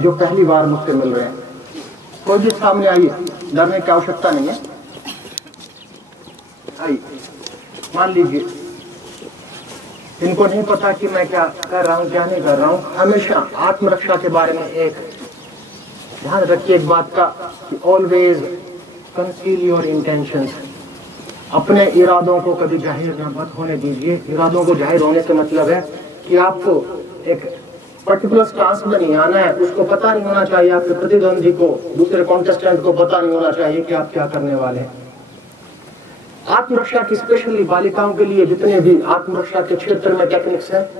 जो पहली बार मुझसे मिल रहे हैं, कोई भी सामने आइए, डरने की आवश्यकता नहीं है। आइए, मान लीजिए इनको नहीं पता कि मैं क्या कर रहा हूँ क्या नहीं कर रहा हूँ। हमेशा आत्मरक्षा के बारे में एक ध्यान रखिए एक बात का कि ऑलवेज कंसील योर इंटेंशंस। अपने इरादों को कभी जाहिर मत होने दीजिए। इरादों को जाहिर होने से मतलब है कि आपको एक पर्टिकुलर स्टांस में नहीं आना है। उसको पता नहीं होना चाहिए, आपके प्रतिद्वंदी को, दूसरे कॉन्टेस्टेंट को पता नहीं होना चाहिए कि आप क्या करने वाले हैं। आत्मरक्षा की स्पेशली बालिकाओं के लिए जितने भी आत्मरक्षा के क्षेत्र में टेक्निक्स है,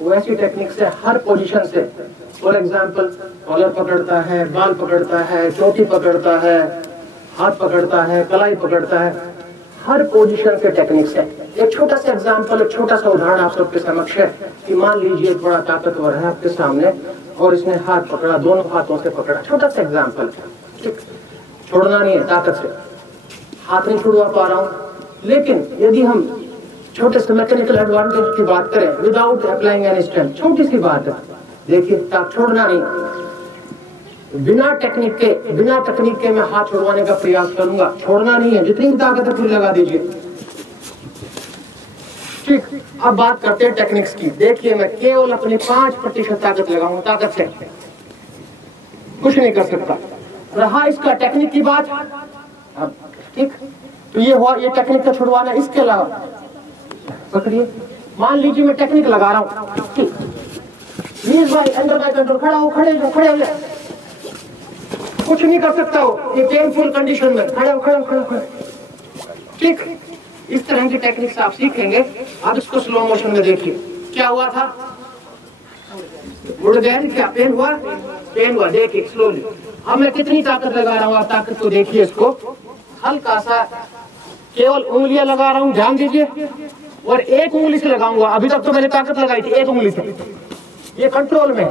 वो ऐसी टेक्निक्स है हर पोजीशन से। फॉर एग्जांपल, कॉलर पकड़ता है, बाल पकड़ता है, चौकी पकड़ता है, हाथ पकड़ता है, कलाई पकड़ता है, हर पोजीशन के टेक्निक्स है। एक छोटा सा एग्जांपल, एक छोटा सा उदाहरण आप सबके समक्ष है कि मान लीजिए एक बड़ा ताकतवर है आपके सामने और इसने हाथ पकड़ा, दोनों हाथों से पकड़ा। छोटा सा एग्जांपल, ठीक, छोड़ना नहीं है, ताकत से हाथ नहीं छुड़वा पा रहा हूं। लेकिन यदि हम छोटे से मैकेनिकल एडवांटेज की बात करें विदाउट अप्लाइंग एनी स्ट्रेंथ, छोटी सी बात है, देखिए छोड़ना नहीं, बिना तकनीक के मैं हाथ छुड़वाने का प्रयास करूंगा। छोड़ना नहीं है, जितनी भी ताकत है पूरी लगा दीजिए। ठीक, अब बात करते हैं टेक्निक्स की। देखिए मैं केवल अपनी 5% ताकत लगाऊंगा, ताकत से कुछ नहीं कर सकता। रहा इसका टेक्निक की बात, अब ठीक, तो ये हुआ, ये टेक्निक का छुड़वाना। इसके अलावा पकड़िए, मान लीजिए मैं टेक्निक लगा रहा हूं, ठीक, प्लीज भाई अंडर बाय कंट्रोल, खड़ा हो, खड़े हो जाए, कुछ नहीं कर सकता हो ये पेनफुल कंडीशन में, खड़े हो। ठीक, इस तरह की टेक्निक्स आप सीखेंगे। आप इसको स्लो मोशन में देखिए, क्या हुआ था, मुड़ गए, क्या पेन हुआ, देखिए स्लोली। अब मैं कितनी ताकत लगा रहा हूँ, आप ताकत को देखिए। इसको हल्का सा केवल उंगलियां लगा रहा हूँ, ध्यान दीजिए, और एक उंगली से लगाऊंगा। अभी तक तो मैंने ताकत लगाई थी एक उंगली से, ये कंट्रोल में।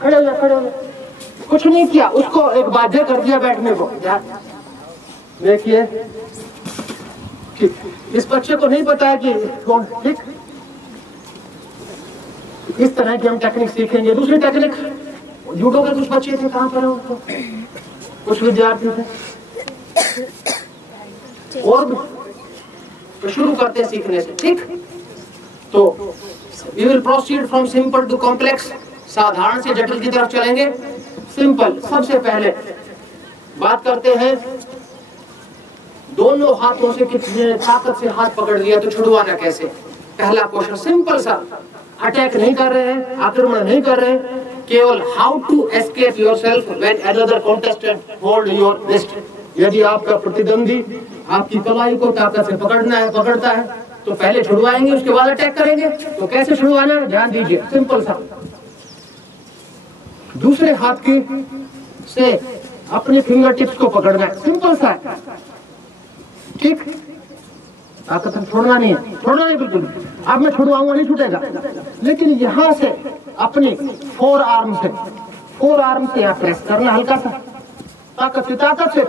खड़े हो, कुछ नहीं किया, उसको एक बाध्य कर दिया बैठने को। देखिए, इस बच्चे को नहीं पता है कि कौन, ठीक, इस तरह की हम टेक्निक सीखेंगे। दूसरी टेक्निक, जूडो के कुछ बच्चे थे, कहां पर उनको, कुछ विद्यार्थी थे, और तो शुरू करते हैं सीखने से। ठीक, तो we will proceed from simple to complex. साधारण से जटिल की तरफ चलेंगे। सिंपल, सबसे पहले बात करते हैं दोनों हाथों से कितने ताकत से हाथ पकड़ लिया तो छुड़वाना कैसे। पहला क्वेश्चन सिंपल सा, अटैक नहीं कर रहे हैं, आक्रमण नहीं कर रहे हैं, केवल how to escape yourself when another contestant hold your wrist. यदि आपका प्रतिद्वंदी आपकी कलाई को ताकत से पकड़ता है तो पहले छुड़वाएंगे, उसके बाद अटैक करेंगे। तो कैसे छुड़वाना है, ध्यान दीजिए, सिंपल सा। दूसरे हाथ की से अपने फिंगर टिप्स को पकड़ना है, सिंपल सा है। ठीक, ताकत हम छोड़ना नहीं बिल्कुल। अब मैं छुड़वाऊंगा, नहीं छूटेगा, लेकिन यहां से अपनी फोर आर्म से यहाँ प्रेस करना, हल्का सा, ताकत से।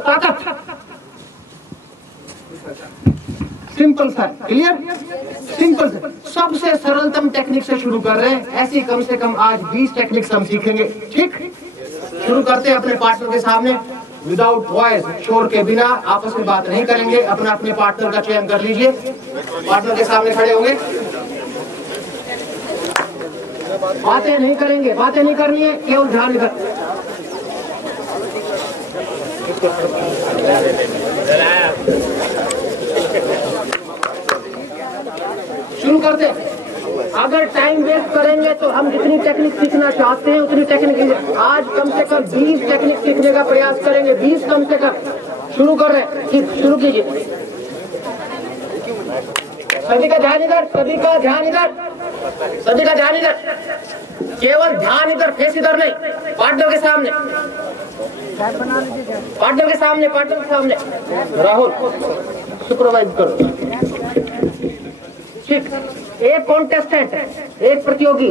सिंपल सा, क्लियर, सिंपल से। सबसे सरलतम टेक्निक से शुरू कर रहे हैं। ऐसी कम से कम आज 20 टेक्निक्स हम सीखेंगे। ठीक, शुरू करते हैं अपने पार्टनर के सामने, विदाउट वॉइस, शोर के बिना, आपस में बात नहीं करेंगे। अपने पार्टनर का चयन कर लीजिए, पार्टनर के सामने खड़े होंगे, बातें नहीं करनी है, केवल ध्यान इधर। शुरू करते हैं। अगर टाइम वेस्ट करेंगे तो हम जितनी टेक्निक सीखना चाहते हैं उतनी टेक्निक, आज कम से कम 20 टेक्निक सीखने का प्रयास करेंगे, 20 कम से कम। शुरू कर रहे हैं, ठीक, शुरू कीजिए। सभी का ध्यान इधर, केवल ध्यान इधर, फेस इधर नहीं, पार्टनर के सामने। राहुल, सुपरवाइज करो। ठीक, एक कॉन्टेस्टेंट, एक प्रतियोगी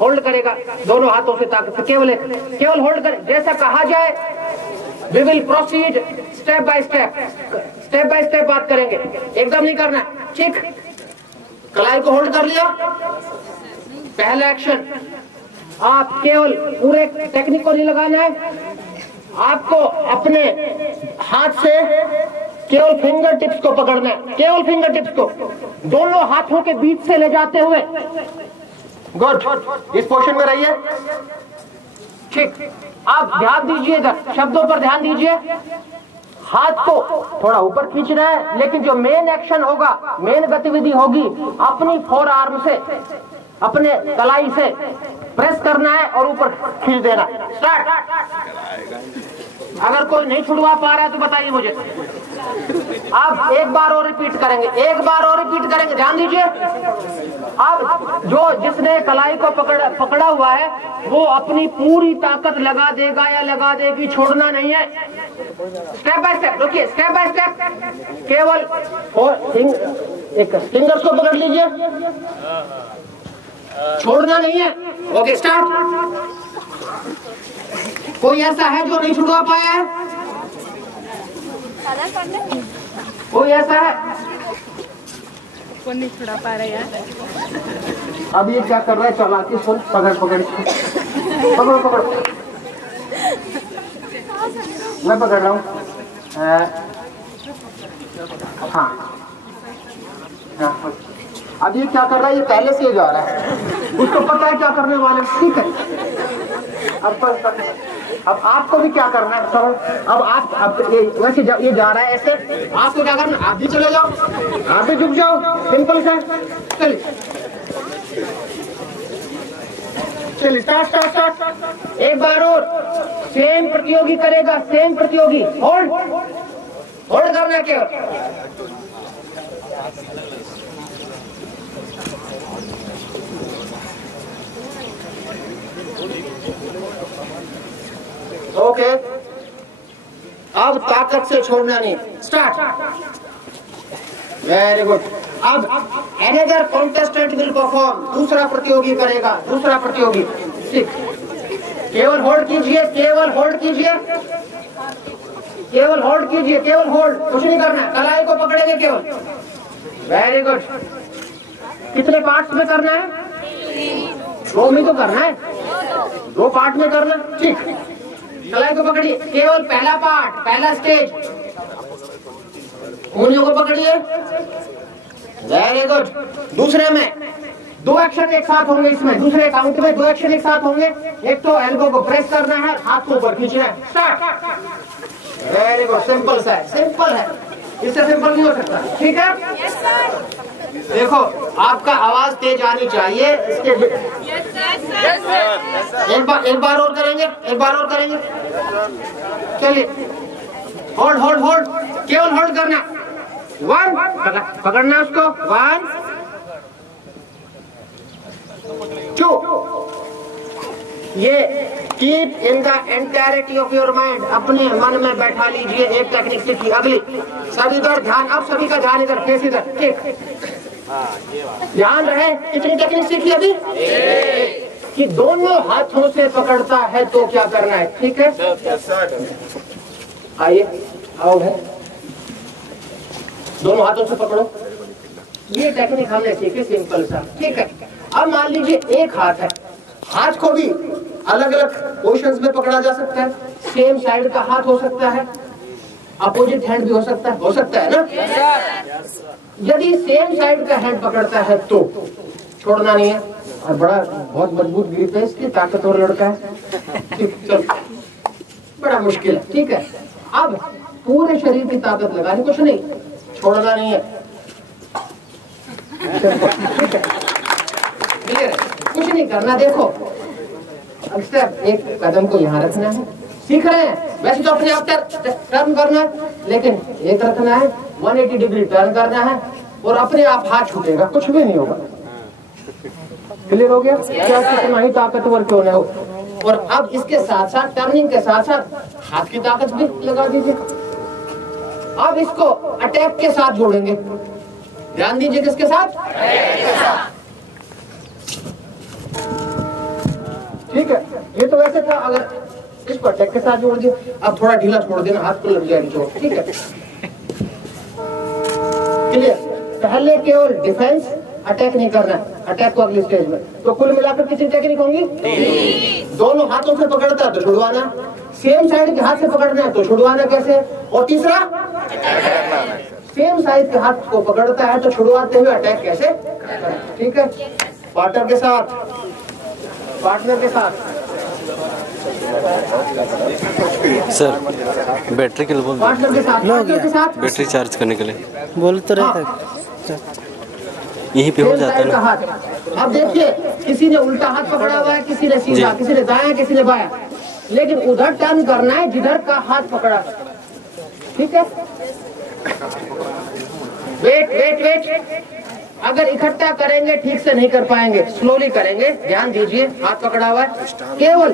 होल्ड करेगा दोनों हाथों से ताकत से, केवल होल्ड करे। जैसा कहा जाए, we will proceed step by step बात करेंगे, एकदम नहीं करना। ठीक, कलाई को होल्ड कर लिया, पहला एक्शन। आप केवल पूरे टेक्निक को नहीं लगाना है, आपको अपने हाथ से केवल फिंगर टिप्स को पकड़ना है, केवल फिंगर टिप्स को दोनों हाथों के बीच से ले जाते हुए। गुड, इस पोजीशन में रहिए। ठीक, आप ध्यान दीजिए, इधर शब्दों पर ध्यान दीजिए। हाथ को थोड़ा ऊपर खींचना है, लेकिन जो मेन एक्शन होगा, मेन गतिविधि होगी, अपनी फोर आर्म से, अपने कलाई से प्रेस करना है और ऊपर खींच देना। स्टार्ट। अगर कोई नहीं छुड़वा पा रहा है तो बताइए मुझे। आप एक बार और रिपीट करेंगे, एक बार और रिपीट करेंगे, ध्यान दीजिए। अब जो जिसने कलाई को पकड़ा हुआ है वो अपनी पूरी ताकत लगा देगा या लगा देगी, छोड़ना नहीं है। स्टेप बाय स्टेप, रुकिए, स्टेप बाय स्टेप। केवल एक फिंगर्स को पकड़ लीजिए, छोड़ना नहीं है। Okay, start. कोई ऐसा है जो नहीं छुड़वा पाया है? कोई ऐसा है? कौन नहीं छुड़ा पा रहा यार? अब ये क्या कर रहा है? चालाकी सुन, पकड़ पकड़ पकड़ो पकड़ो, मैं पकड़ रहा हूँ। हाँ, अब ये क्या कर रहा है? ये पहले से ही जा रहा है, उसको पता है क्या करने वाले। ठीक है, अब आपको भी क्या करना है? अब आप वैसे ये जा रहा है ऐसे, आपको क्या करना? आप भी चले जाओ, आप भी झुक जाओ, सिंपल सा। चलिए चलिए, स्टार्ट स्टार्ट स्टार्ट। एक बार और सेम प्रतियोगी करेगा, सेम प्रतियोगी। होल्ड होल्ड करना है केवल। ओके, अब ताकत से छोड़ना नहीं। स्टार्ट। Very good. अब अनदर कॉन्टेस्टेंट विल परफॉर्म, दूसरा प्रतियोगी करेगा, दूसरा प्रतियोगी। ठीक, केवल होल्ड कीजिए, केवल होल्ड कीजिए, केवल होल्ड कीजिए, केवल होल्ड, कुछ नहीं करना, कलाई को पकड़ेंगे केवल। Very good. कितने पार्ट्स में करना है? 2 में तो करना है, 2 पार्ट में करना। ठीक, कलाई को पकड़िए, केवल पहला पार्ट, पहला स्टेज। उंगलियों को पकड़िए। Very good. दूसरे में 2 एक्शन एक साथ होंगे, इसमें दूसरे काउंट में 2 एक्शन एक साथ होंगे। एक तो एल्बो को प्रेस करना है, हाथ को ऊपर खींचना है। स्टार्ट। वेरी गुड, सिंपल सा है, सिंपल है, इससे सिंपल नहीं हो सकता। ठीक है, yes, देखो आपका आवाज तेज आनी चाहिए। इसके एक बार और करेंगे, एक बार और करेंगे। चलिए, होल्ड होल्ड होल्ड, केवल होल्ड करना। 1, पकड़ना उसको। 1 2। ये keep in the entirety of your mind, अपने मन में बैठा लीजिए। एक टेक्निक सीखी। अगली, सब इधर ध्यान, अब सभी का ध्यान इधर, फेस इधर। ठीक, ध्यान रहे। कितनी टेक्निक सीखी अभी? कि दोनों हाथों से पकड़ता है तो क्या करना है। ठीक है, आइए, आओ है, दोनों हाथों से पकड़ो। ये टेक्निक हमने सीखी, सिंपल सा। ठीक है, अब मान लीजिए एक हाथ है, हाथ को भी अलग अलग पोजीशंस में पकड़ा जा सकता है। सेम साइड का हाथ हो सकता है, अपोजिट हैंड भी हो सकता है ना। यदि सेम साइड का हैंड पकड़ता है तो छोड़ना नहीं है, और बहुत मजबूत ग्रिप है इसकी, ताकतवर लड़का है। ठीक, बड़ा मुश्किल है। ठीक है, अब पूरे शरीर की ताकत लगानी, कुछ नहीं, छोड़ना नहीं है। ठीक है, क्लियर है, कुछ नहीं करना। देखो अक्सर एक कदम को यहाँ रखना है, सीख रहे हैं। वैसे तो अपने आप टर्न करना है, लेकिन एक रखना है, 180 डिग्री टर्न करना है, और अपने आप हाथ छूटेगा, कुछ भी नहीं होगा। क्लियर हो गया? क्या कितना ही ताकतवर क्यों ना हो। और अब इसके साथ साथ, टर्निंग के साथ साथ हाथ की ताकत भी लगा दीजिए। अब इसको अटैक के साथ जोड़ेंगे। ध्यान दीजिए, किसके साथ? ठीक है, ये तो वैसे था, अगर इसको अटैक के साथ जोड़ दिया। अब थोड़ा ढीला छोड़ देना, हाथ को लग जाएगी चोट। ठीक है, क्लियर? पहले केवल डिफेंस, अटैक नहीं करना, अटैक को अगली स्टेज में। तो कुल मिलाकर कितनी टेक्निक होंगी? दोनों हाथों से पकड़ता है तो छुड़वाना, सेम साइड के हाथ से पकड़ना है तो छुड़वाना कैसे, और तीसरा सेम साइड के हाथ को पकड़ता है तो छुड़वाते हुए अटैक कैसे। ठीक है, पार्टनर के साथ, पार्टनर के साथ। सर बैटरी के लिए बोल, पार्टनर के साथ, पार्टनर के साथ बैटरी चार्ज करने के लिए बोल तो रहे थे, यहीं पे हो जाता है ना। हाथ। अब देखिए, किसी ने उल्टा हाथ पकड़ा हुआ है, किसी ने सीधा, किसी ने दाया, किसी ने बाया, लेकिन उधर टर्न करना है जिधर का हाथ पकड़ा। ठीक है, वेट वेट वेट। अगर इकट्ठा करेंगे ठीक से नहीं कर पाएंगे, स्लोली करेंगे। ध्यान दीजिए, हाथ पकड़ा हुआ है, केवल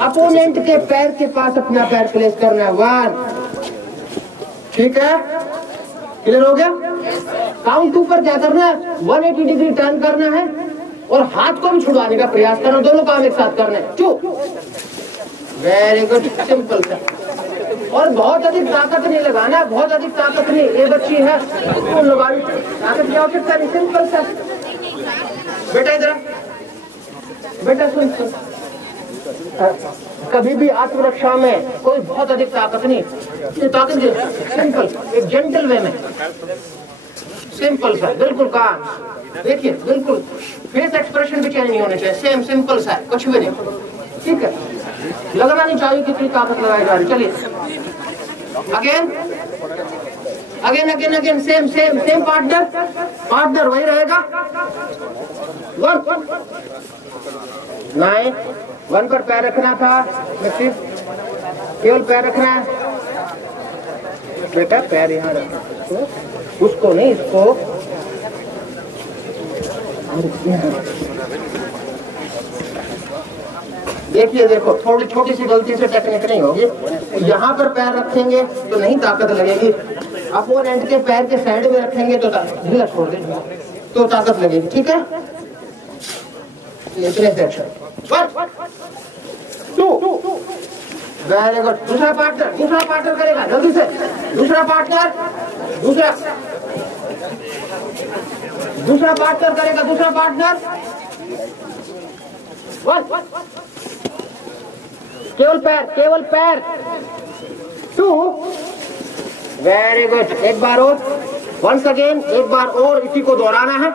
अपोनेंट के पैर के पास अपना पैर प्लेस करना है। 1, ठीक है, क्लियर हो गया। काउंट 2 पर क्या करना है, 180 डिग्री टर्न करना है और हाथ को भी छुड़वाने का प्रयास करना, दोनों काम एक साथ करना है। 2, वेरी गुड, सिंपल सा। और बहुत अधिक ताकत नहीं लगाना, बहुत अधिक ताकत नहीं, ये बच्ची है तो लगानी ताकत की आवश्यकता नहीं, सिंपल सा। बेटा इधर, बेटा सुन, कभी भी आत्मरक्षा में कोई बहुत अधिक ताकत नहीं, ताकत सिंपल, एक जेंटल वे में, सिंपल सा, बिल्कुल काम। देखिए, बिल्कुल फेस एक्सप्रेशन भी चेंज नहीं होने चाहिए, सेम सिंपल सा, कुछ भी नहीं। ठीक है, लगना नहीं चाहिए कितनी ताकत लगाई जा रही। चलिए again again again again, same same same partner, partner वही रहेगा। 1, 9, 1 पर पैर रखना था, केवल पैर रखना है बेटा, पैर यहाँ रखना, उसको नहीं, इसको। देखिए, देखो, थोड़ी छोटी सी गलती से टेक्निक नहीं होगी। यहाँ पर पैर रखेंगे तो नहीं ताकत लगेगी, अपोनेंट के पैर के साइड में रखेंगे तो ढीला छोड़ देंगे तो ताकत लगेगी। ठीक है, इतने सेक्शन। 1, 2, very good. दूसरा पार्टनर करेगा जल्दी से, दूसरा पार्टनर करेगा, दूसरा पार्टनर। 1, केवल पैर। 2, वेरी गुड। एक बार और, वंस अगेन, एक बार और इसी को दोहराना है।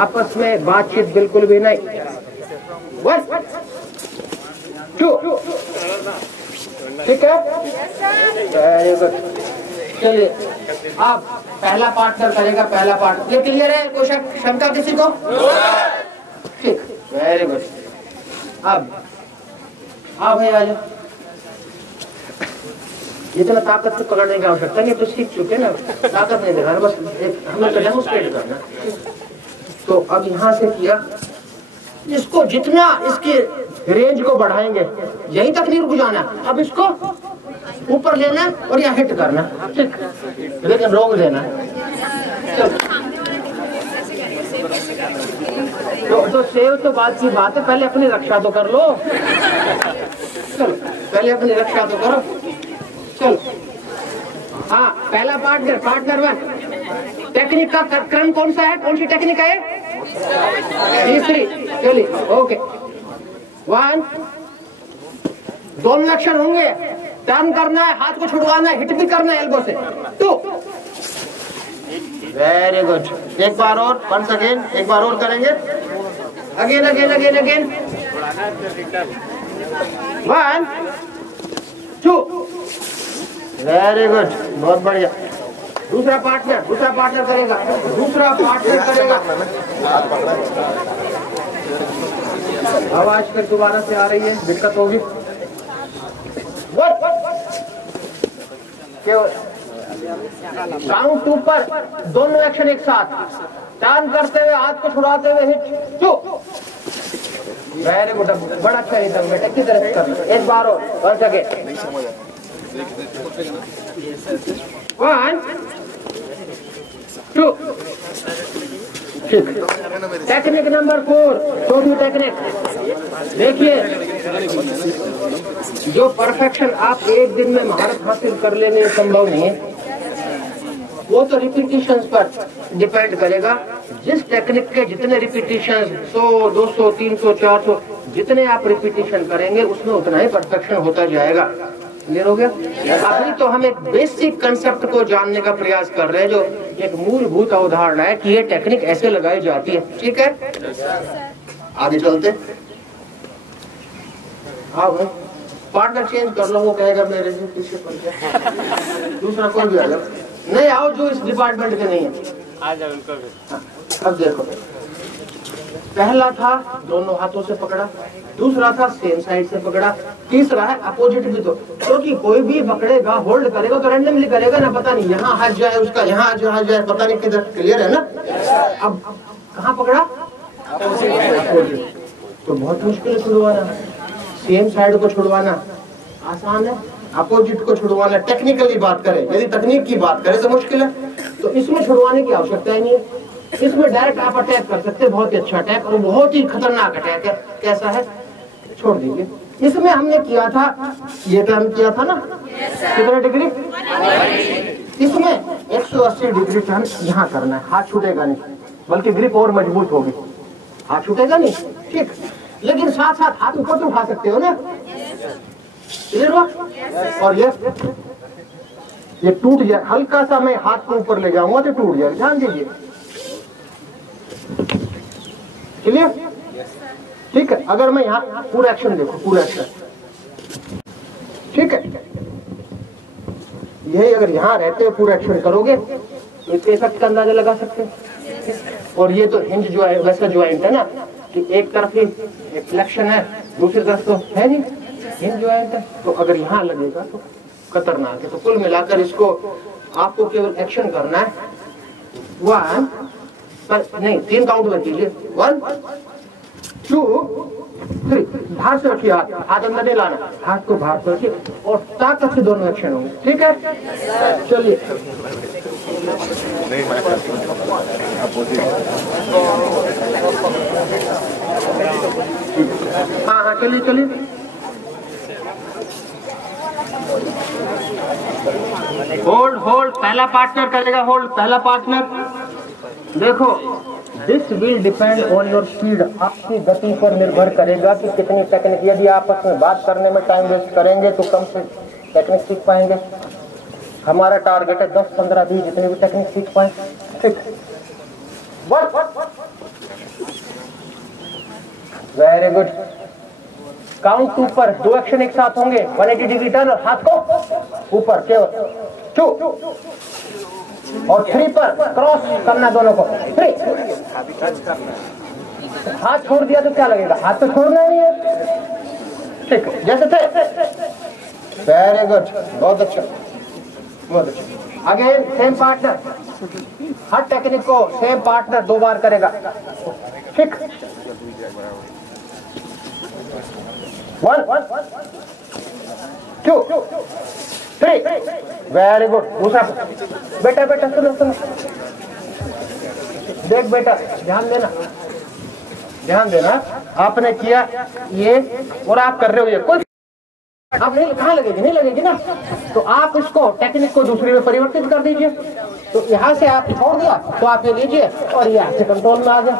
आपस में बातचीत बिल्कुल भी नहीं। 1, 2, ठीक है, वेरी गुड। चलिए, अब पहला पार्टनर करेगा, पहला पार्टनर। ये क्लियर है, कोई शंका किसी को? ठीक, वेरी गुड। अब हाँ भाई, आ जाओ। इतना ताकत से पकड़ने की आवश्यकता नहीं, तो सीख चुके ना, ताकत नहीं दिखाना, बस हमें डेमोन्स्ट्रेट करना। तो अब यहाँ से किया, इसको जितना इसके रेंज को बढ़ाएंगे, यहीं तक नहीं रुक जाना, अब इसको ऊपर लेना और यहाँ हिट करना, ठीक, लेकिन रोक देना। तो सेव तो बात की बात है, पहले अपनी रक्षा तो कर लो। चलो, पहले अपनी रक्षा तो करो। चलो, हाँ, पहला पार्टनर 1। टेक्निक का क्रम कौन सा है, कौन सी टेक्निक है? तीसरी। चलिए, ओके। 1, दोनों एक्शन होंगे, टर्न करना है, हाथ को छुड़वाना है, हिट भी करना है एल्बो से। 2, वेरी गुड। एक बार और, वंस अगेन, एक बार और करेंगे, again again again again. 1, 2, very good, बहुत बढ़िया। दूसरा पार्टनर करेगा, आवाज फिर दोबारा से आ रही है, दिक्कत होगी। काउंट 2 पर दोनों एक्शन एक साथ, टर्न करते हुए, हाथ को छुड़ाते हुए, हिट। 2, very good. बड़ा अच्छा रिदम बेटा, किस तरह से करना, एक बार और, वंस अगेन। 1, 2, ठीक। टेक्निक नंबर 4, छोटी टेक्निक। देखिए, जो परफेक्शन आप एक दिन में महारत हासिल कर लेने संभव नहीं है, वो तो रिपीटिशंस पर डिपेंड करेगा। जिस टेक्निक के जितने रिपीटिशंस 100, 200, 300, 400 जितने आप रिपीटिशन करेंगे उसमें उतना ही परफेक्शन होता जाएगा। क्लियर हो गया? अभी तो हम एक बेसिक कंसेप्ट को जानने का प्रयास कर रहे हैं, जो एक मूलभूत अवधारणा है कि ये टेक्निक ऐसे लगाई जाती है। ठीक है, आगे चलते। हाँ भाई, पार्टनर चेंज कर लो, वो कहेगा मेरे से पीछे पड़ गया। दूसरा कोई भी आ जाओ, नहीं आओ जो इस डिपार्टमेंट के नहीं है, आ जाओ उनको भी। अब देखो, पहला था दोनों हाथों से पकड़ा, दूसरा था सेम साइड से पकड़ा, तीसरा है अपोजिट भी। तो क्योंकि कोई भी पकड़ेगा, होल्ड करेगा तो रैंडमली करेगा ना, पता नहीं यहाँ हाथ जाए उसका, यहाँ जाए पता नहीं किधर। क्लियर है ना? अब कहाँ पकड़ा? अपोजिट। तो बहुत मुश्किल है छुड़वाना। सेम साइड को छुड़वाना आसान है, अपोजिट को छुड़वाना टेक्निकली बात करें, यदि तकनीक की बात करें तो मुश्किल है। तो इसमें छुड़वाने की आवश्यकता ही नहीं है, इसमें डायरेक्ट आप अटैक कर सकते हैं। बहुत ही अच्छा अटैक और बहुत ही खतरनाक अटैक है। कैसा है? छोड़ दीजिए। इसमें हमने किया था, ये टर्न किया था ना, कितने डिग्री? इसमें 180 डिग्री टर्न यहाँ करना है। हाथ छूटेगा नहीं, बल्कि ग्रिप और मजबूत होगी, हाथ छूटेगा नहीं। ठीक, लेकिन साथ साथ हाथ ऊपर तो उठा सकते हो ना। क्लियर हुआ? और ये टूट जाए, हल्का सा मैं हाथ को ऊपर ले जाऊंगा तो टूट जाएगा, ध्यान दीजिए। क्लियर? ठीक है, अगर मैं यहाँ पूरा एक्शन देखो, पूरा एक्शन, ठीक है, यही अगर यहाँ रहते पूरा एक्शन करोगे तो इसके इफेक्ट का अंदाजा लगा सकते हैं। और ये तो हिंज जो है वैसा ज्वाइंट है ना कि एक तरफ ही एक फ्लेक्शन है, दूसरी तरफ तो है नहीं, हिंज ज्वाइंट है। तो अगर यहाँ लगेगा तो खतरनाक है। तो कुल मिलाकर इसको आपको केवल एक्शन करना है। 1 पर नहीं, 3 काउंट में कीजिए। 1 2 3, बाहर से रखिए, हाथ अंदर नहीं लाना, हाथ को बाहर से रखिए और ताकत से दोनों एक्शन होंगे। ठीक है, चलिए। हाँ, चलिए। होल्ड, पहला पार्टनर करेगा होल्ड, पहला पार्टनर। देखो, this will depend on your speed, आपकी गति पर निर्भर करेगा कि कितनी टेक्निक। यदि आपस में बात करने में टाइम वेस्ट करेंगे तो कम से टेक्निक सीख पाएंगे। हमारा टारगेट है 10, 15, 20 जितनी भी टेक्निक सीख पाए। ठीक, वेरी गुड। काउंट 2 पर 2 एक्शन एक साथ होंगे, 180 डिग्री टर्न और हाथ को ऊपर केवल 2 और 3 पर क्रॉस करना दोनों को। 3 हाथ छोड़ दिया तो क्या लगेगा? हाथ तो छोड़ना ही है। ठीक, जैसे थे। वेरी गुड, बहुत अच्छा, बहुत अच्छा। अगेन सेम पार्टनर, हर टेक्निक को सेम पार्टनर 2 बार करेगा। ठीक, 1 2 3, वेरी गुड। दूसरा, बेटा सुनो, देख बेटा, ध्यान देना। आपने किया ये और आप कर रहे हो ये, कोई अब नहीं, कहाँ लगेगी? नहीं लगेगी ना। तो आप इसको टेक्निक को दूसरी में परिवर्तित कर दीजिए। तो यहाँ से आप छोड़ दिया तो आप ये लीजिए और ये आपके कंट्रोल में आ गया।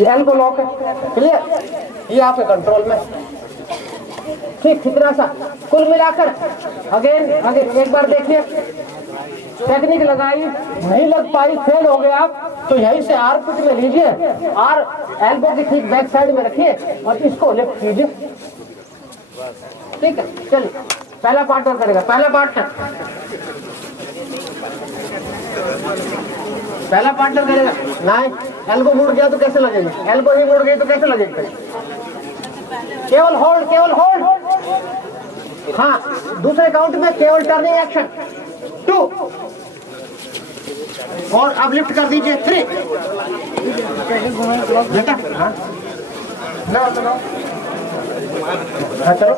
ये एल्बो लॉक है। क्लियर? ये आपके कंट्रोल में। ठीक, कितना सा कुल मिलाकर अगेन एक बार देखिए, टेक्निक लगाई नहीं लग पाई, फेल हो गए आप, तो यहीं से आर पिट में लीजिए, आर एल्बो की ठीक बैक साइड में रखिए और इसको लिफ्ट कीजिए। ठीक है, चलिए पहला पार्टनर करेगा। पहला पार्टनर करेगा। नहीं, एल्बो मुड़ गया तो कैसे लगेगी? एल्बो ही मुड़ गई तो कैसे लगेगी? केवल होल्ड। हाँ, दूसरे काउंट में केवल टर्निंग एक्शन 2 और अब लिफ्ट कर दीजिए 3। बेटा हाँ चलो,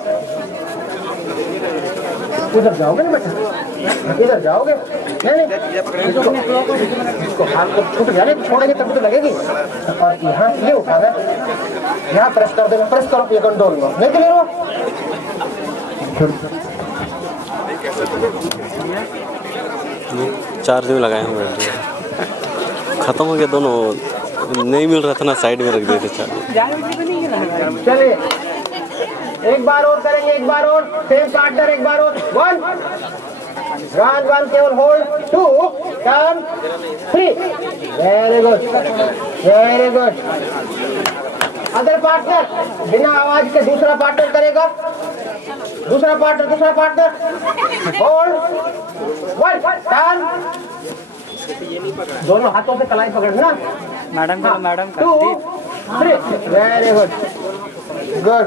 उधर जाओगे ना बेटा, इधर जाओगे। नहीं इसको हाथ को छूट जाने, छोड़ेंगे तब तो लगेगी। और यहाँ ये उठाना, यहाँ प्रेस कर देना, प्रेस करो, ये कंट्रोल में नहीं। क्लियर हो? चार्ज में लगाए हुए बैटरी ख़त्म हो गया दोनों, नहीं मिल रहा था ना, साइड में रख दिए थे चार्ज। चलिए एक बार और करेंगे, एक बार और सेम पार्टनर, एक बार और 1 1 केवल hold, 2 turn 3, very good very good. Other partner बिना आवाज के दूसरा पार्टनर करेगा, दूसरा पार्टनर होल्ड 1 टर्न, दोनों हाथों से कलाई पकड़ना, मैडम का मैडम का 2 3, वेरी गुड गुड,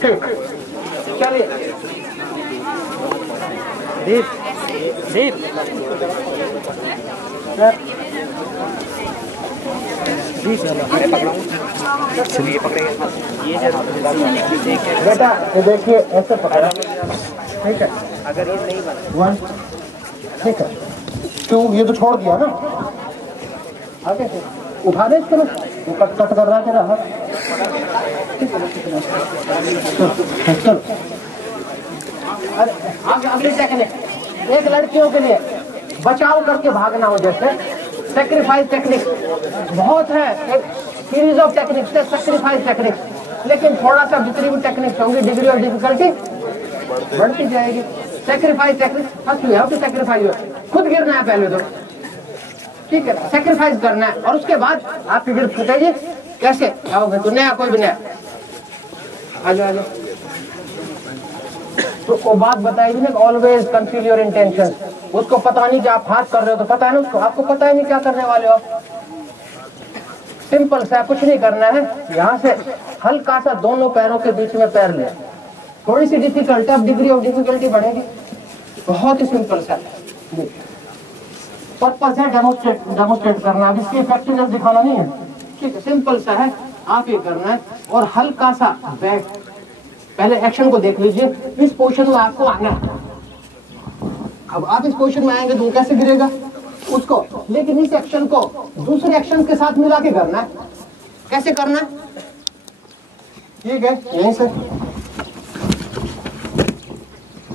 ठीक। चलिए दीप दीप बेटा ये देखिए ऐसे पकड़ा, ठीक है, अगर ये नहीं बना 1, ठीक है, 2, ये तो छोड़ दिया ना, आगे से उठा दे इसको, कट कट कर रहा तेरा हाथ, चल। अरे अगली टेक्निक एक लड़कियों के लिए बचाव करके भागना हो, जैसे सेक्रीफाइस टेक्निक बहुत है, एक सीरीज ऑफ टेक्निक्स है सेक्रीफाइस टेक्निक्स, लेकिन थोड़ा सा जितनी भी टेक्निक्स होंगी डिग्री ऑफ डिफिकल्टी बढ़ती जाएगी। Sacrifice technique first you have to sacrifice, खुद गिरना है पहले तो, ठीक है, सेक्रीफाइस करना है, और उसके बाद आपकी गिर छूटेगी। कैसे आओगे तो नया, कोई भी नया आगे तो वो बात बताई थी ना, ऑलवेज कंसील योर इंटेंशन। उसको पता नहीं कि आप हाथ कर रहे हो, तो पता है ना उसको, आपको पता ही नहीं क्या करने वाले हो आप। सिंपल सा, कुछ नहीं करना है, यहाँ से हल्का सा दोनों पैरों के बीच में पैर ले, थोड़ी सी डिफिकल्ट है, अब डिग्री ऑफ डिफिकल्टी बढ़ेगी, बहुत ही सिंपल सा पर्पस है डेमोस्ट्रेट करना, अब इसकी इफेक्टिवनेस दिखाना नहीं है, ठीक है, सिंपल सा है, आप ये करना है, और हल्का सा बैक, पहले एक्शन को देख लीजिए, इस पोजीशन में आपको आना है। अब आप इस पोजीशन में आएंगे तो कैसे गिरेगा उसको, लेकिन इस एक्शन को दूसरे एक्शन के साथ मिला के करना है। कैसे करना है, ठीक है, यहीं से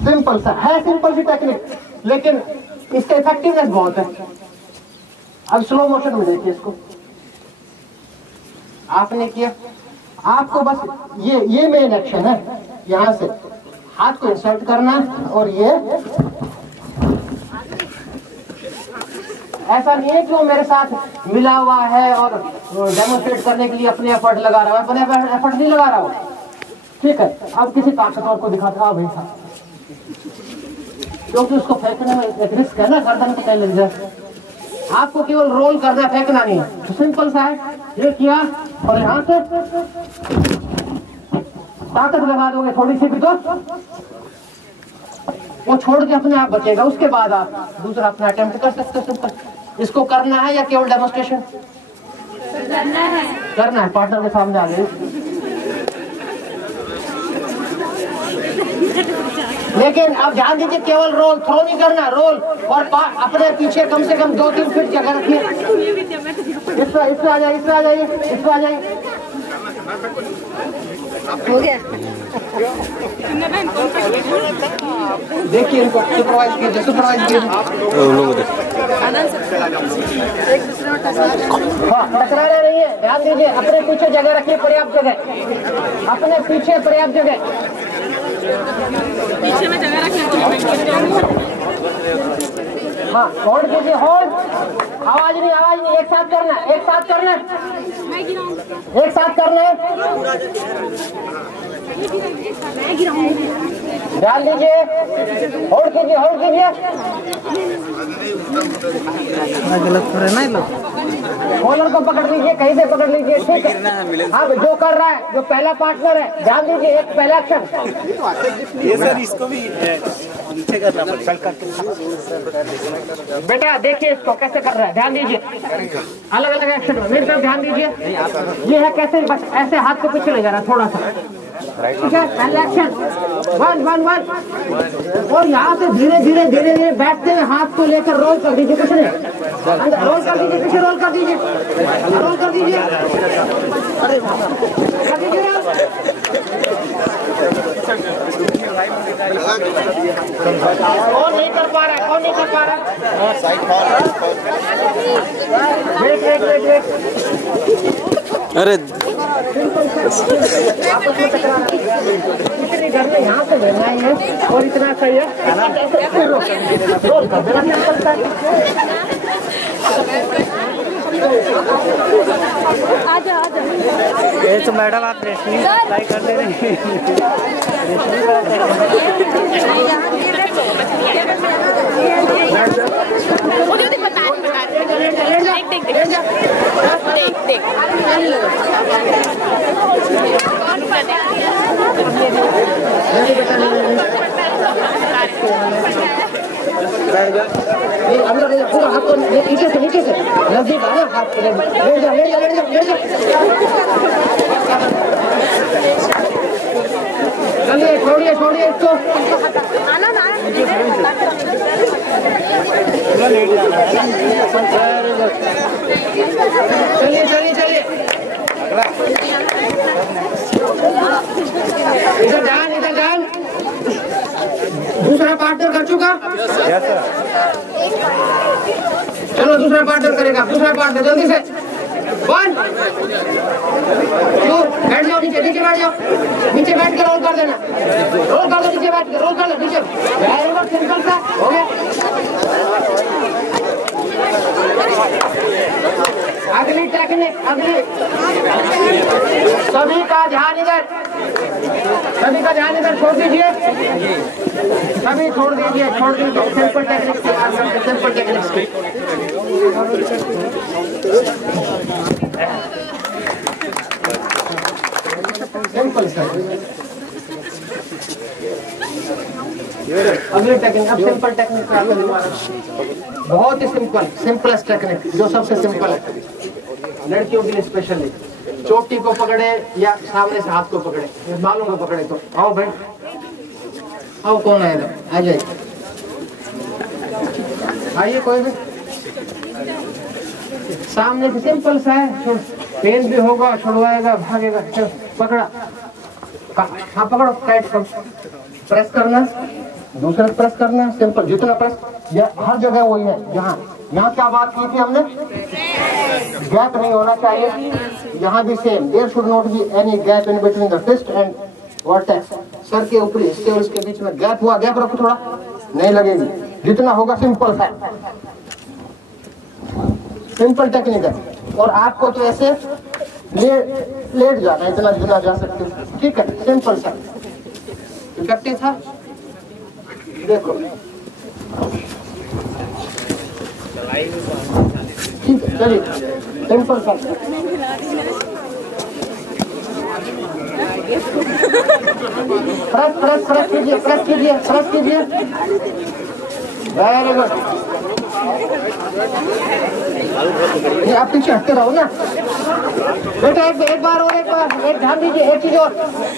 सिंपल सा है, सिंपल सी टेक्निक, लेकिन इसका इफेक्टिवनेस बहुत है। अब स्लो मोशन में देखिए इसको, आपने किया, आपको बस ये मेन एक्शन है, यहाँ से हाथ को इंसर्ट करना है, और ये ऐसा नहीं है कि वो मेरे साथ मिला हुआ है और डेमोन्स्ट्रेट करने के लिए अपने एफर्ट लगा रहा है, अपने एफर्ट नहीं लगा रहा हूँ, ठीक है। अब किसी ताकतवर को दिखाता भाई था, क्योंकि उसको फेंकने में एक रिस्क है ना, गर्दन को कहीं लग जाए, आपको केवल रोल करना है, फेंकना नहीं है, तो सिंपल सा है, ये किया और यहाँ से ताकत लगा दोगे थोड़ी सी भी, तो वो छोड़ के अपने आप बचेगा, उसके बाद आप दूसरा अपना अटेम्प्ट कर सकते हो। सिंपल इसको करना है या केवल डेमोन्स्ट्रेशन करना है, पार्टनर के सामने आ गए, लेकिन अब ध्यान दीजिए, केवल रोल, थ्रो नहीं करना, रोल और अपने पीछे कम से कम 2-3 फीट जगह रखिए। इसमें आ जाइए, इसमें आ जाइए, इसमें आ जाइए, हो गया। देखिए इनको सुपरवाइज कीजिए, सुपरवाइज कीजिए, हाँ टकरा रहे नहीं है, ध्यान दीजिए, अपने पीछे जगह रखिए, पर्याप्त जगह, अपने पीछे पर्याप्त जगह, पीछे में जगह रखने, हाँ होल्ड कीजिए, होल्ड, आवाज नहीं, एक साथ करना, एक साथ करना, एक साथ करना है, ध्यान दीजिए, होल्ड कीजिए, होल्ड कीजिए, गलत हो रहा है ना लोग, कॉलर को पकड़ लीजिए, कहीं से पकड़ लीजिए, ठीक है। अब जो कर रहा है, जो पहला पार्टनर है, ध्यान दीजिए, एक पहला एक्शन, ये सर इसको भी नीचे करना पड़ेगा, बेटा देखिए इसको कैसे कर रहा है, ध्यान दीजिए, अलग अलग एक्शन में, मेरी तरफ ध्यान दीजिए, ये है कैसे, बस ऐसे हाथ को पीछे ले जा रहा है थोड़ा सा, ठीक है, पहला एक्शन 1 और यहाँ से धीरे धीरे बैठते हुए हाथ को लेकर रोल कर दीजिए, कुछ नहीं, अंदर रोल कर दीजिए, पीछे रोल कर दीजिए, रोल कर दीजिए, कर दीजिए, कौन नहीं कर पा रहा है? कौन नहीं कर पा रहा है? वेट। अरे आपस में टकराना इतनी घर में यहाँ से लेना ही है और इतना सही है रोल कर देना क्या करता है। आजा ये तो मैडम आप रेशमी ट्राई कर दे रही अंदर पूरा हाथ को नीचे से नजदीक आना हाथ ले जा। चलिए छोड़िए इसको। चलिए इधर जान। दूसरा पार्टनर कर चुका? चलो दूसरा पार्टनर करेगा। दूसरा पार्टनर जल्दी से 1 2 बैठ जाओ नीचे बैठ जाओ। नीचे बैठ कर रोल कर देना। रोल कर दो नीचे बैठ कर रोल कर लो नीचे। सिंपल सा हो गया। अगली टेक्निक सभी का ध्यान इधर छोड़ दीजिए। सभी छोड़ दीजिए सिंपल टेक्निक से सिंपल अगली टेक्निक। अब सिंपल टेक्निक पे आते हैं। बहुत ही सिंपलेस्ट टेक्निक जो सबसे सिंपल है लड़कियों के लिए स्पेशली। चोटी को पकड़े या सामने से हाथ को पकड़े, बालों को पकड़े तो आओ भाई आओ। कौन आए इधर? आ जाइए, आइए कोई भी। सामने से सिंपल सा है, पेन भी होगा, छुड़वाएगा, भागेगा। चलो पकड़ा, हाँ पकड़ो, टाइट करो, प्रेस करना, दूसरा प्रेस करना, सिंपल जितना प्रेस। हर जगह वही है। यहाँ क्या बात की थी हमने? गैप नहीं होना चाहिए। यहाँ भी same, there should not be any gap in between the fist and vertex. सर के ऊपरी इसके और इसके बीच में गैप हुआ, गैप रखो थोड़ा, नहीं लगेगी। जितना होगा सिंपल सा, सिंपल टेक्निक है। और आपको तो ऐसे लेट जाना, इतना जितना जा सकते हो, ठीक है, सिंपल सा। इकट्ठे था, देखो ठीक है, चलिए सिंपल सा। प्रेस कीजिए। Very good. आप पीछे हटते रहो ना बेटा। एक बार एक ध्यान दीजिए। एक चीज और,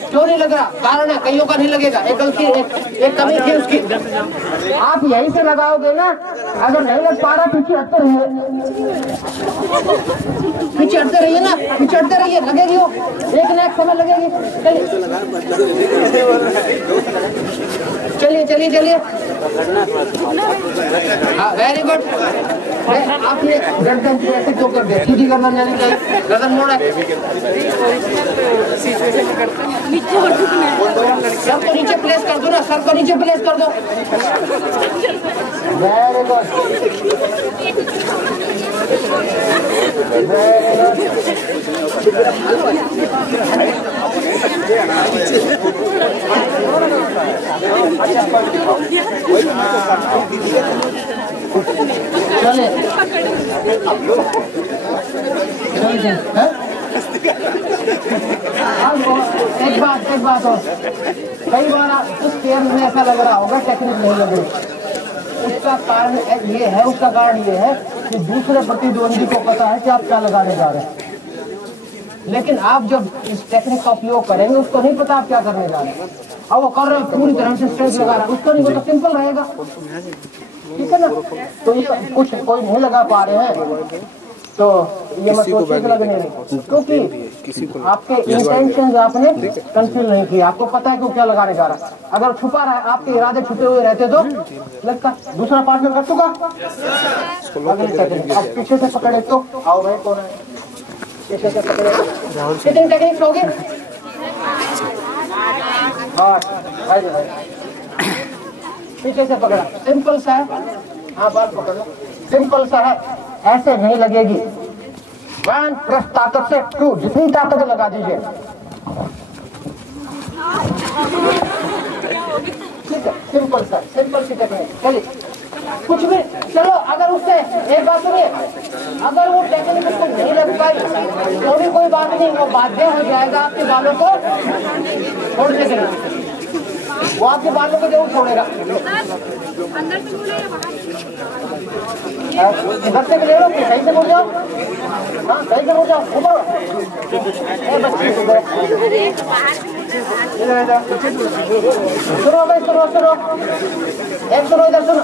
क्यों नहीं लग रहा? कारण है, कईयों का नहीं लगेगा। एक गलती, एक कमी थी उसकी। आप यहीं से लगाओगे ना। अगर नहीं लग पा रहा, पीछे हटते रहिए ना, पीछे हटते रहिए, लगेगी वो, एक ना एक समय लगेगी। चलिए। हाँ वेरी गुड। आपने गर्दन ऐसे क्यों कर दिया? सीधी गर्दन जानी चाहिए, गर्दन मोड़ा। सर को नीचे प्लेस कर दो ना, सर को नीचे प्लेस कर दो। Very good. चले एक बात और, कई बार उस पेयर में ऐसा लग रहा होगा टेक्निक नहीं लग रही। उसका कारण ये है कि दूसरे प्रतिद्वंदी को पता है कि आप क्या लगाने जा रहे हैं, लेकिन आप जब इस टेक्निक का उपयोग करेंगे उसको नहीं पता आप क्या करने जा रहे हैं। अब वो कर रहे हैं पूरी तरह से स्ट्रेट लगा रहा है, उसको नहीं पता, सिंपल रहेगा, ठीक है ना। तो ये कुछ कोई नहीं लगा पा रहे हैं तो ये मत सोचिए कि लगने नहीं, क्योंकि आपके इंटेंशन आपने कंसील नहीं किया, आपको पता है क्यों क्या लगाने जा रहा है। अगर छुपा रहा है, आपके इरादे छुपे हुए रहते तो लगता। दूसरा पार्टनर कर चुका, अब पीछे से पकड़े तो आओ भाई कौन है, पीछे से पकड़े कितनी टेक्निक होगी। पीछे से पकड़ा, सिंपल सा है। हाँ बात पकड़ लो, सिंपल सा है, ऐसे नहीं लगेगी। 1 प्लस ताकत से 2, जितनी ताकत लगा दीजिए। ठीक है, सिंपल सा, सिंपल सी टेक्निक। चलिए कुछ भी चलो, अगर उससे एक बात सुनिए, अगर वो टेक्निक उसको नहीं लग पाई तो भी कोई बात नहीं, वो बाध्य हो जाएगा आपके बालों को छोड़ने के लिए, वो आपके बालों को जरूर छोड़ेगा। अंदर से बोले इधर से ले लो, सही से बोल जाओ। हाँ सही से बोल जाओ, ऊपर सुनो भाई, सुनो सुनो, एक सुनो, इधर सुनो,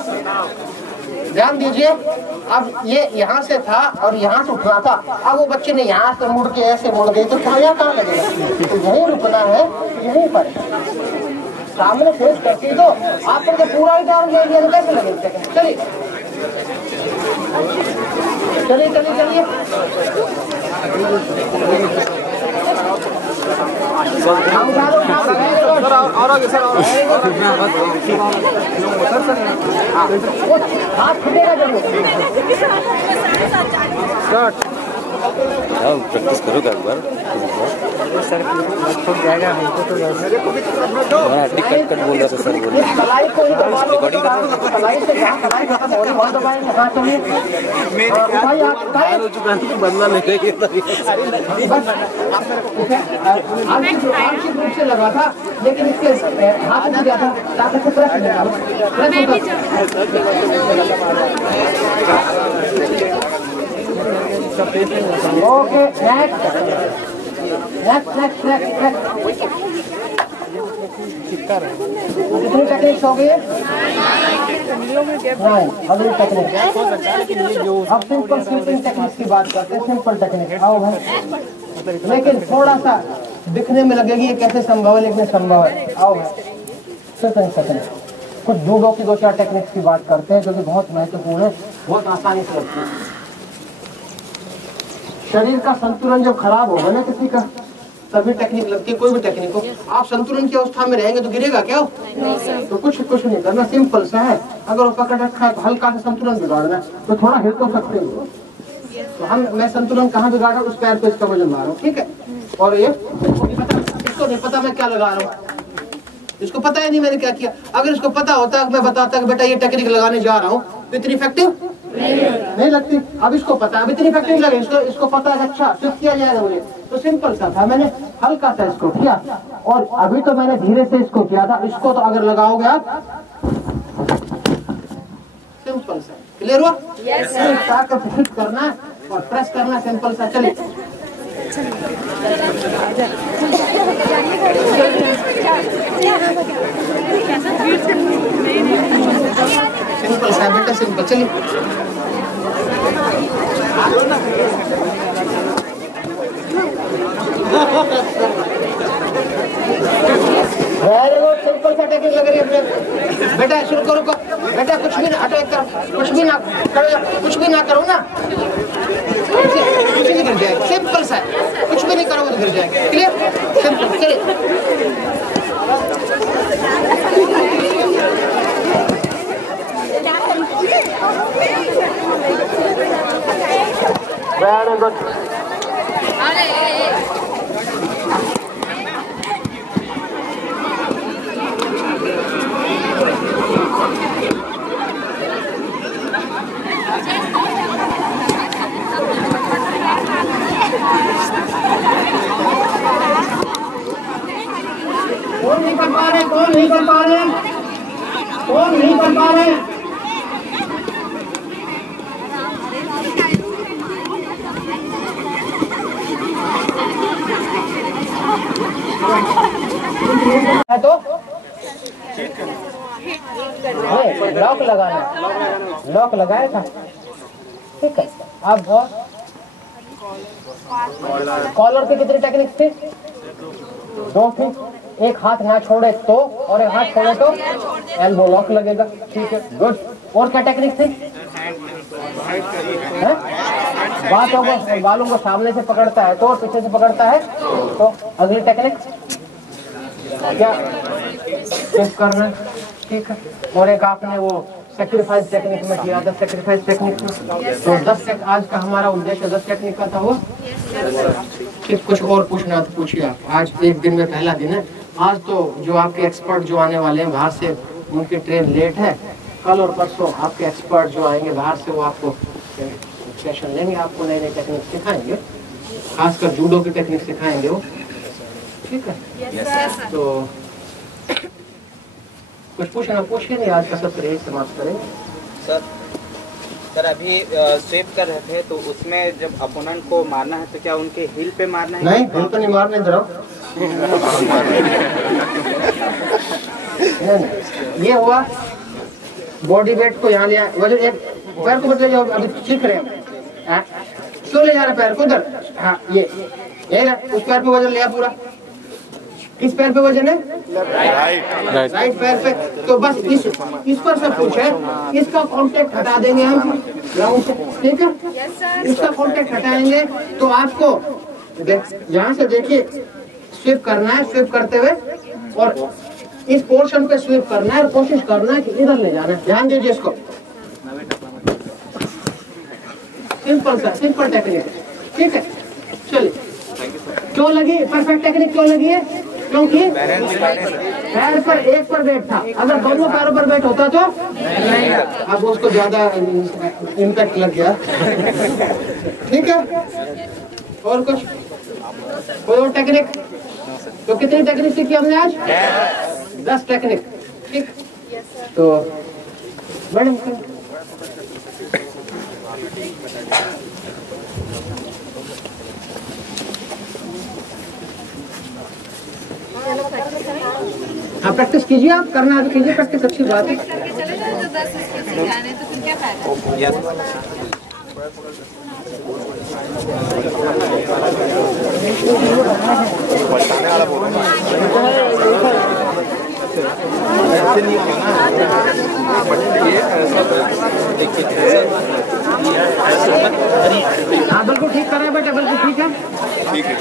ध्यान दीजिए। अब ये यहाँ से था और यहाँ से उठना था, अब वो बच्चे ने यहाँ से मुड़ के ऐसे मुड़ गई तो यहाँ कहाँ लगेगा, तो यहीं रुकना है, यहीं पर सामने फेस करके दो। आप तो पूरा ही डाल दिया, कैसे लगे। चलिए चलिए चलिए चलिए, हाथ फटेगा जरूर। प्रैक्टिस करोगे एक बार सर छूट जाएगा हमको तो हड्डी कट कट बोल रहा था सर, बोल कलाई को ही दबा लो, कलाई से जहाँ कलाई खत्म हो रही वहाँ दबाएंगे। हाँ चलिए, बदला नहीं चाहिए आंशिक रूप से लगा था, लेकिन इसके हाथ में गया था, ताकत से प्रेस लगा। Okay next next next next, कितनी टेक्निक्स हो गई? अगली टेक्निक, अब सिंपल स्लीपिंग टेक्निक्स की बात करते हैं। सिंपल टेक्निक आओ भाई, लेकिन थोड़ा सा दिखने में लगेगी ये कैसे संभव है, लेकिन संभव है। आओ भाई, सेकंड कुछ जूडो की 2-4 टेक्निक्स की बात करते हैं जो कि बहुत महत्वपूर्ण है, बहुत आसानी से लगती है। शरीर का संतुलन जब खराब होगा ना किसी का, तभी टेक्निक लगती है। कोई भी टेक्निक हो, आप संतुलन की अवस्था में रहेंगे तो गिरेगा क्या? तो कुछ नहीं करना, सिंपल सा है। अगर वो पकड़ रखा है तो हल्का सा संतुलन बिगाड़ना है, तो थोड़ा हिल तो सकते हो। तो मैं संतुलन कहाँ बिगाड़ रहा हूँ, उस पैर पे इसका वजन ला रहा हूँ, ठीक है। और ये इसको नहीं पता मैं क्या लगा रहा हूँ, इसको पता ही नहीं मैंने क्या किया। अगर इसको पता होता, मैं बताता कि बेटा ये टेक्निक लगाने जा रहा हूँ, तो इतनी इफेक्टिव नहीं लगती। अब इसको पता है, अब इतनी इफेक्टिव लगे, इसको पता है अच्छा स्विच किया जाएगा मुझे, तो सिंपल सा था, मैंने हल्का सा इसको किया। और अभी तो मैंने धीरे से इसको किया था, इसको तो अगर लगाओगे आप सिंपल सा, क्लियर हुआ? ताकत हिट करना और प्रेस करना, सिंपल सा। चलिए सिंपल सा बेटा, सिंपल। चलिए वेरी गुड, सिंपल सा टेक्निक लग रही है बेटा। शुरू करो बेटा, कुछ भी ना हटो, एक तरफ कुछ भी ना करो, कुछ भी ना करो ना, नीचे गिर जाएगा। सिंपल सा, कुछ भी नहीं करोगे तो गिर जाएगा। क्लियर? सिंपल। चलिए वेरी गुड। कौन नहीं कर पा रहे, कौन नहीं कर पा रहे, कौन नहीं कर पा रहे? है तो लॉक लगाना, लॉक लगाया था, ठीक है। अब कॉलर की कितनी टेक्निक्स थी? 2 थी। एक हाथ ना छोड़े तो और एक हाथ छोड़े तो एल्बो लॉक लगेगा। ठीक है, गुड। और क्या टेक्निक थी? बालों को सामने से पकड़ता है तो और पीछे से पकड़ता है तो। अगली टेक्निक क्या? शिफ्ट करना। ठीक है। और एक आपने वो सेक्रीफाइस टेक्निक में किया था, सेक्रीफाइस टेक्निक में। तो 10 आज का हमारा उद्देश्य 10 टेक्निक का था वो। कुछ और पूछना तो पूछिए आप। आज एक दिन में पहला दिन है। आज तो जो आपके एक्सपर्ट जो आने वाले हैं बाहर से, उनकी ट्रेन लेट है। कल और परसों आपके एक्सपर्ट जो आएंगे बाहर से, वो आपको सेशन लेंगे, आपको नई नई टेक्निक सिखाएंगे, खासकर जूडो की टेक्निक सिखाएंगे वो। ठीक है। तो कुछ पूछना पूछिए, नहीं आज का सत्र यही समाप्त करेंगे। सर अभी स्वीप कर रहे थे तो उसमें जब अपोनेंट को मारना है तो क्या उनके हिल पे मारना है? नहीं, हिल पे नहीं मारने दे रहा। ये हुआ बॉडी वेट को यहाँ लिया, वजन एक पैर को बदले जाओ, अभी सीख रहे हैं। क्यों ले जा रहे पैर को उधर? हाँ, ये ना, उस पैर पे वजन लिया पूरा। किस पैर पे वजन है? राइट पैर पे। तो बस इस पर सब कुछ है। इसका कांटेक्ट हटा देंगे हम ग्राउंड से। ठीक है, इसका कांटेक्ट हटाएंगे तो आपको यहाँ से देखिए स्वीप करना है। स्वीप करते हुए और इस पोर्शन पे स्वीप करना है और कोशिश करना है कि इधर ले जाना है। ध्यान दीजिए इसको। सिंपल सा, सिंपल टेक्निक। ठीक है, चलिए। क्यों लगी परफेक्ट टेक्निक? क्यों लगी है? क्योंकि पैर पर एक पर वेट था। अगर दोनों पैरों पर वेट होता तो अब उसको ज्यादा इम्पैक्ट लग गया। ठीक है, और कुछ? कोई और टेक्निक? तो कितनी टेक्निक सीखी हमने आज? 10 टेक्निक। ठीक, तो मैडम हाँ, प्रैक्टिस कीजिए। आप करना है तो कीजिए प्रैक्टिस, अच्छी बात है। करके चले जाओ, जो 10 उसके सीख जाने तो फिर क्या फायदा? हाँ, बिल्कुल ठीक कर रहे हैं बेटा, बिल्कुल ठीक है। ठीक है।